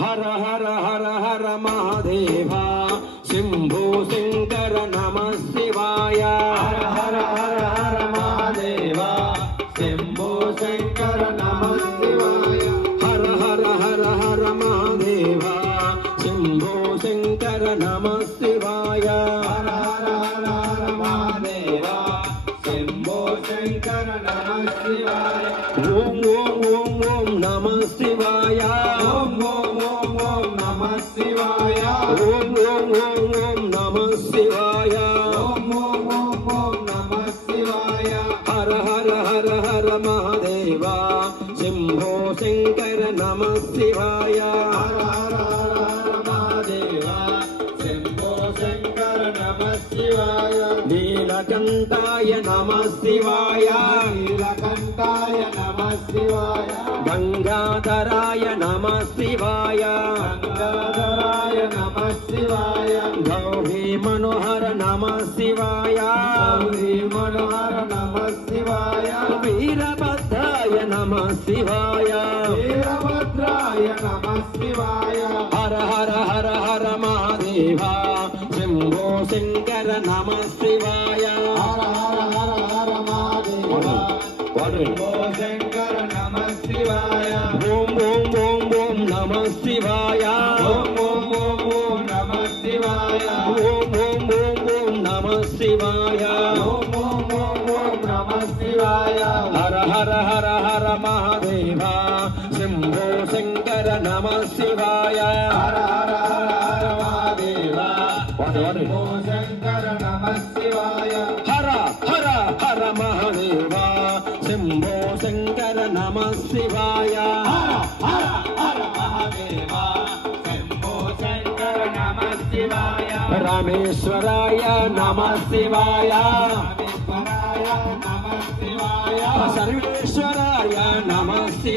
हर हर हर हर महादेव शंभो शंकर नमः शिवाय हर हर हर हर महादेव शंभो शंकर नमः शिवाय हर हर हर हर महादेव शंभो शंकर नमः शिवाय हर हर हर हर महादेव शंभो शंकर नमः शिवाय ओम ओम ओम ओम नमः शिवाय ओम ओम ओम ओम नमः शिवाय ओम ओम ओम ओम नमः शिवाय ओम ओम ओम ओम नमः शिवाय हर हर हर हर महादेव शंभो शंकर नमः शिवाय हर हर हर हर महादेव शंभो शंकर नमः शिवाय नीलकंठाय नमः शिवाय नीलकंठाय नमः शिवाय गंगाधराय नमः शिवाय गंगाधराय नमः शिवाय गौरी मनोहर नमः शिवाय गौरी मनोहर नमः शिवाय वीरभद्राय नमः शिवाय वीरभद्राय नमः शिवाय हर हर हर हर महादेव शंभो शंकर नमः शिवाय हर हर हर हर महादेव शंभो शंकर नमः शिवाय ओम ओम ओम ओम नमः शिवाय ओम ओम ओम ओम नमः शिवाय ओम ओम ओम ओम नमः शिवाय ओम ओम ओम ओम नमः शिवाय हर हर हर हर महादेव शंभो शंकर नमः शिवाय हर हर हर हर महादेव शंभो शंकर नमः शिवाय हर हर हर महादेव शंभो शंकर नमः शिवाय हर हर हर महादेव शंभो शंकर नमः शिवाय रामेश्वराय नमः शिवाय रामेश्वराय नमः शिवाय सर्वेश्वराय नमः शिवाय।